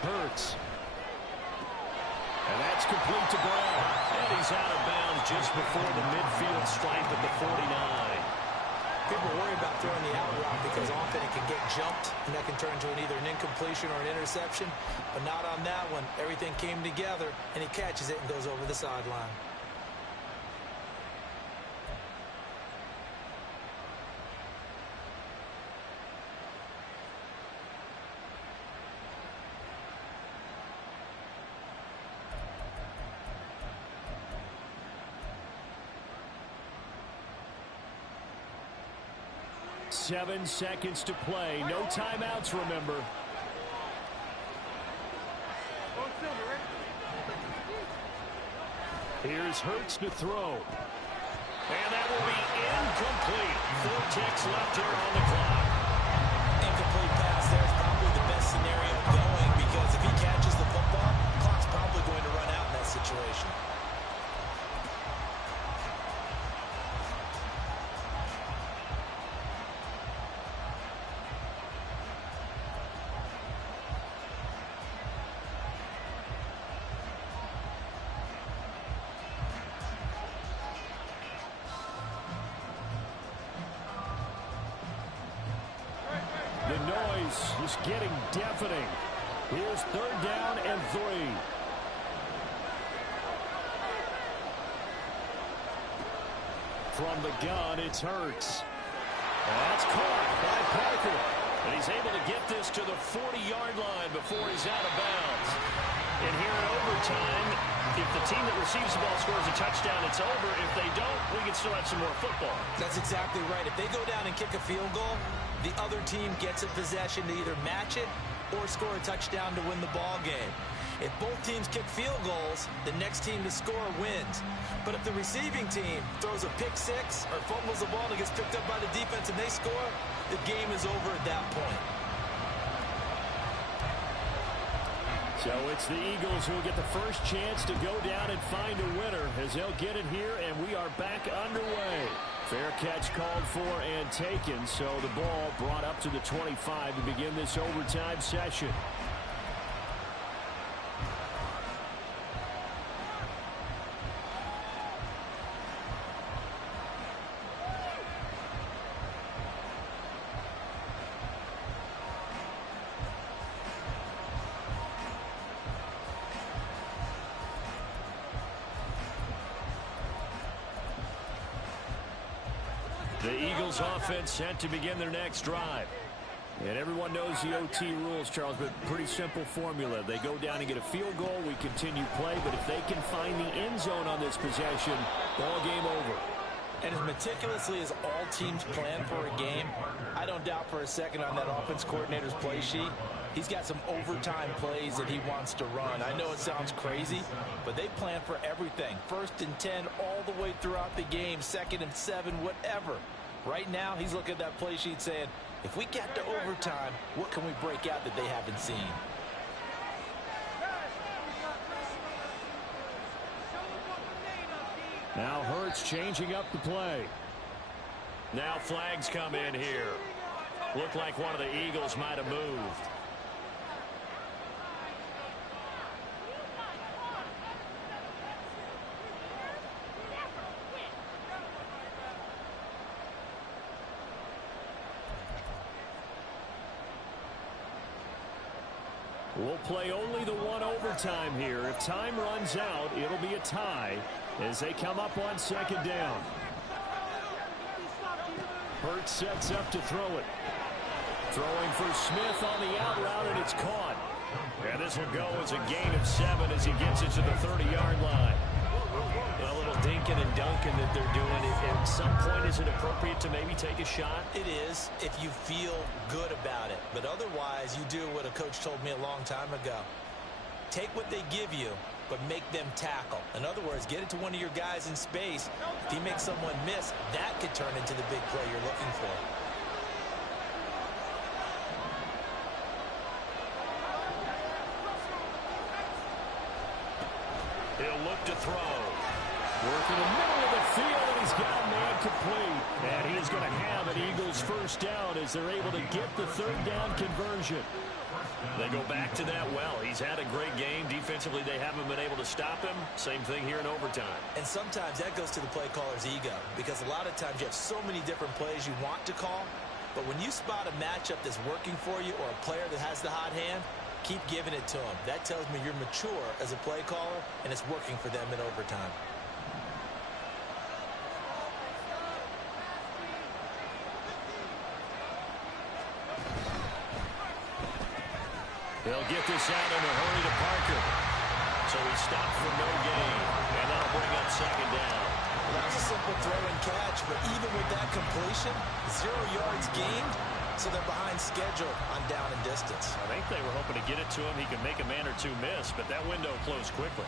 Hurts. And that's complete to Brown. And he's out of bounds just before the midfield stripe at the 49. People worry about throwing the out route because often it can get jumped, and that can turn into either an incompletion or an interception. But not on that one. Everything came together, and he catches it and goes over the sideline. Seven seconds to play. No timeouts, remember. Here's Hurts to throw. And that will be incomplete. 4 ticks left here on the clock. Incomplete pass there is probably the best scenario going because if he catches the football, the clock's probably going to run out in that situation. The noise is getting deafening. Here's third down and 3. From the gun, it's Hurts. That's caught by Parker. And he's able to get this to the 40-yard line before he's out of bounds. And here in overtime, if the team that receives the ball scores a touchdown, it's over. If they don't, we can still have some more football. That's exactly right. If they go down and kick a field goal, the other team gets a possession to either match it or score a touchdown to win the ball game. If both teams kick field goals, the next team to score wins. But if the receiving team throws a pick six or fumbles the ball and gets picked up by the defense and they score, the game is over at that point. So it's the Eagles who will get the first chance to go down and find a winner as they'll get it here, and we are back underway. Fair catch called for and taken, so the ball brought up to the 25 to begin this overtime session. The Eagles offense set to begin their next drive. And everyone knows the OT rules, Charles, but pretty simple formula. They go down and get a field goal, we continue play, but if they can find the end zone on this possession, ball game over. And as meticulously as all teams plan for a game, I don't doubt for a second on that offense coordinator's play sheet, he's got some overtime plays that he wants to run. I know it sounds crazy, but they plan for everything. 1st and 10 all the way throughout the game, 2nd and 7, whatever. Right now, he's looking at that play sheet saying, if we get to overtime, what can we break out that they haven't seen? Now Hurts changing up the play. Now flags come in here. Looked like one of the Eagles might have moved. We'll play only the one overtime here. If time runs out, it'll be a tie as they come up on 2nd down. Hurts sets up to throw it. Throwing for Smith on the out route, and it's caught. And this will go as a gain of 7 as he gets it to the 30-yard line. A little dinking and dunking that they're doing. At some point, is it appropriate to maybe take a shot? It is if you feel good about it. But otherwise, you do what a coach told me a long time ago. Take what they give you, but make them tackle. In other words, get it to one of your guys in space. If he makes someone miss, that could turn into the big play you're looking for. He'll look to throw. Work in the middle of the field, and he's got a man complete. And he's going to have an Eagles first down as they're able to get the third down conversion. They go back to that well. He's had a great game. Defensively, they haven't been able to stop him. Same thing here in overtime. And sometimes that goes to the play caller's ego, because a lot of times you have so many different plays you want to call. But when you spot a matchup that's working for you or a player that has the hot hand, keep giving it to him. That tells me you're mature as a play caller, and it's working for them in overtime. They'll get this out in a hurry to Parker. So he stopped for no gain, and that'll bring up second down. Well, that was a simple throw and catch, but even with that completion, 0 yards gained, so they're behind schedule on down and distance. I think they were hoping to get it to him. He could make a man or two miss, but that window closed quickly.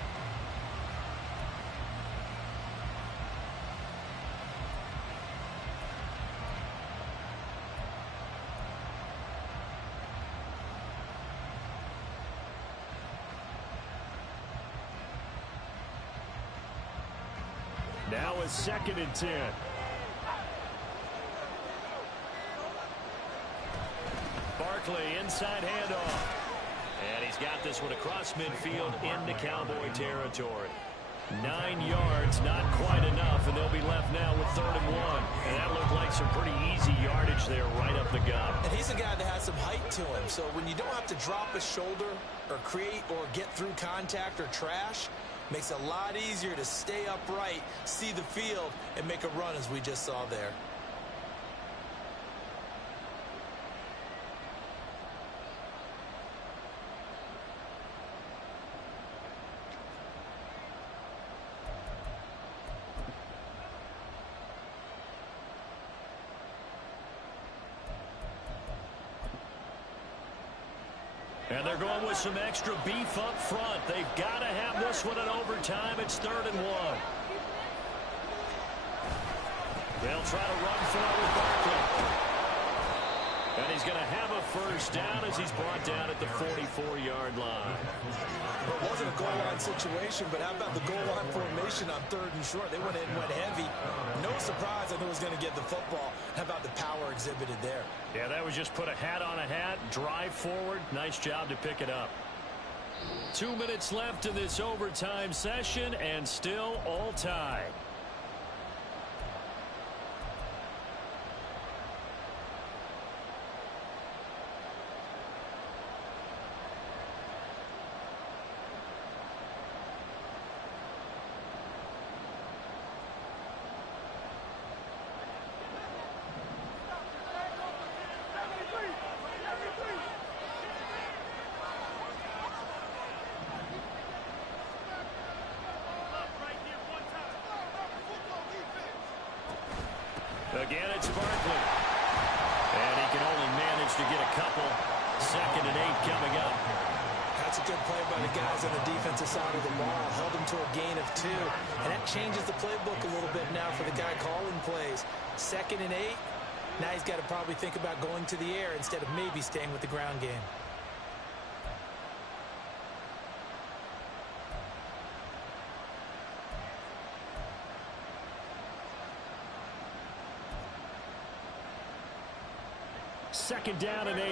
Now is 2nd and 10. Barkley, inside handoff. And he's got this one across midfield into Cowboy territory. 9 yards, not quite enough, and they'll be left now with 3rd and 1. And that looked like some pretty easy yardage there right up the gut. And he's a guy that has some height to him, so when you don't have to drop a shoulder or create or get through contact or trash, makes it a lot easier to stay upright, see the field, and make a run as we just saw there. And they're going with some extra beef up front. They've got to have this one in overtime. It's 3rd and 1. They'll try to run for it with Barkley. And he's going to have a first down as he's brought down at the 44-yard line. Well, it wasn't a goal line situation, but how about the goal line formation on 3rd and short? They went in, went heavy. No surprise I knew was going to get the football. How about the power exhibited there? Yeah, that was just put a hat on a hat, drive forward. Nice job to pick it up. 2 minutes left in this overtime session, and still all tied. Again, it's Barkley. And he can only manage to get a couple. 2nd and 8 coming up. That's a good play by the guys on the defensive side of the ball. Held him to a gain of 2. And that changes the playbook a little bit now for the guy calling plays. 2nd and 8. Now he's got to probably think about going to the air instead of maybe staying with the ground game. Second down and 8.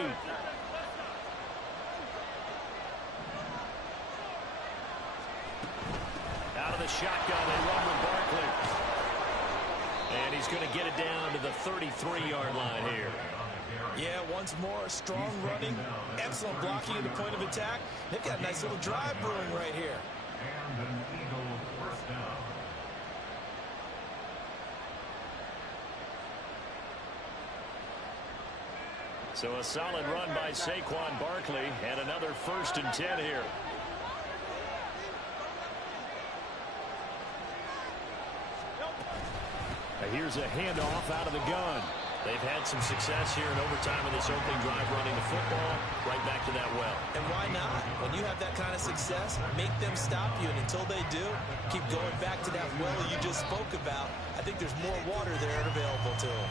Out of the shotgun, they run with Barkley. And he's going to get it down to the 33-yard line here. Yeah, once more, strong running, excellent blocking at the point of attack. They've got a nice little drive brewing right here. And an Eagles first down. So a solid run by Saquon Barkley and another 1st and 10 here. Here's a handoff out of the gun. They've had some success here in overtime in this opening drive running the football right back to that well. And why not? When you have that kind of success, make them stop you. And until they do, keep going back to that well you just spoke about. I think there's more water there available to them.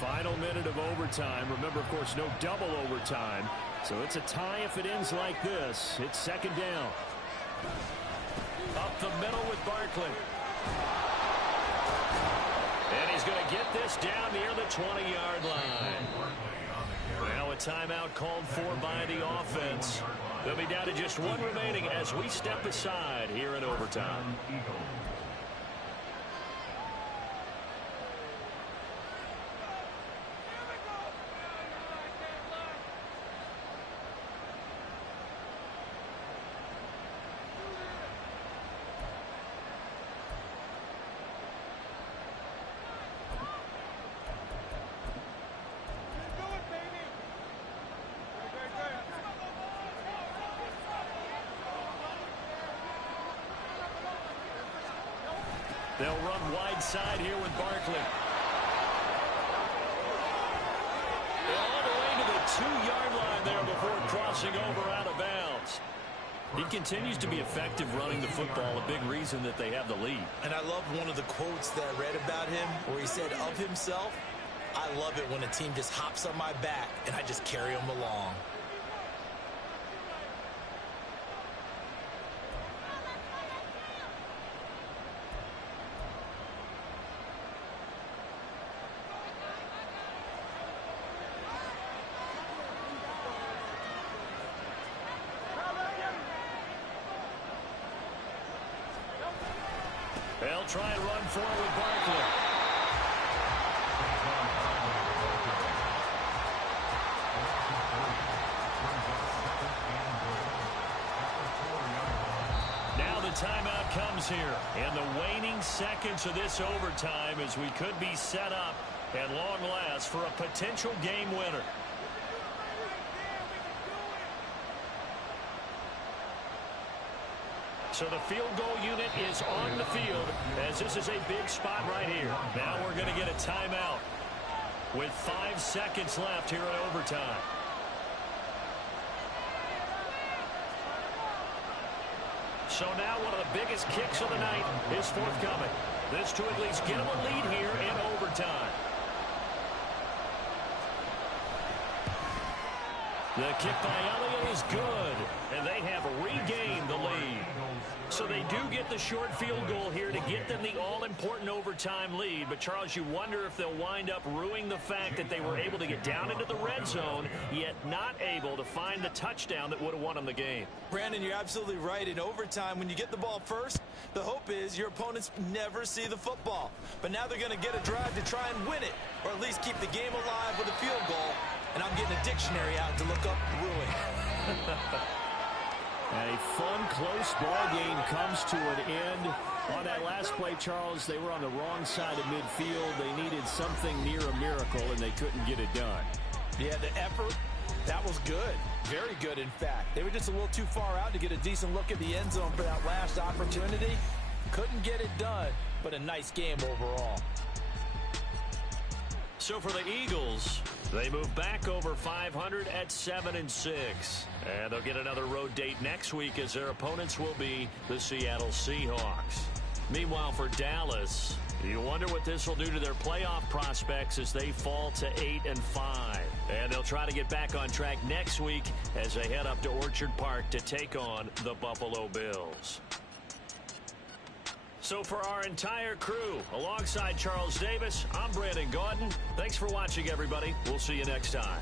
Final minute of overtime. Remember, of course, no double overtime. So it's a tie if it ends like this. It's 2nd down. Up the middle with Barkley. And he's going to get this down near the 20-yard line. Now a timeout called for by the offense. They'll be down to just 1 remaining as we step aside here in overtime. They'll run wide side here with Barkley. All the way to the 2-yard line there before crossing over out of bounds. He continues to be effective running the football, a big reason that they have the lead. And I love one of the quotes that I read about him where he said of himself, "I love it when a team just hops on my back and I just carry them along." They'll try and run forward with Barkley. Now the timeout comes here. And the waning seconds of this overtime as we could be set up at long last for a potential game winner. So the field goal unit is on the field as this is a big spot right here. Now we're going to get a timeout with 5 seconds left here in overtime. So now one of the biggest kicks of the night is forthcoming. This to at least get them a lead here in overtime. The kick by Elliott is good, and they have regained the lead. So they do get the short field goal here to get them the all-important overtime lead. But, Charles, you wonder if they'll wind up ruining the fact that they were able to get down into the red zone, yet not able to find the touchdown that would have won them the game. Brandon, you're absolutely right. In overtime, when you get the ball first, the hope is your opponents never see the football. But now they're going to get a drive to try and win it, or at least keep the game alive with a field goal. And I'm getting a dictionary out to look up ruin. A fun, close ball game comes to an end. On that last play, Charles, they were on the wrong side of midfield. They needed something near a miracle, and they couldn't get it done. Yeah, the effort, that was good. Very good, in fact. They were just a little too far out to get a decent look at the end zone for that last opportunity. Couldn't get it done, but a nice game overall. So for the Eagles, they move back over 500 at 7-6. And they'll get another road date next week as their opponents will be the Seattle Seahawks. Meanwhile, for Dallas, you wonder what this will do to their playoff prospects as they fall to 8-5. And they'll try to get back on track next week as they head up to Orchard Park to take on the Buffalo Bills. So for our entire crew, alongside Charles Davis, I'm Brandon Gaudin. Thanks for watching, everybody. We'll see you next time.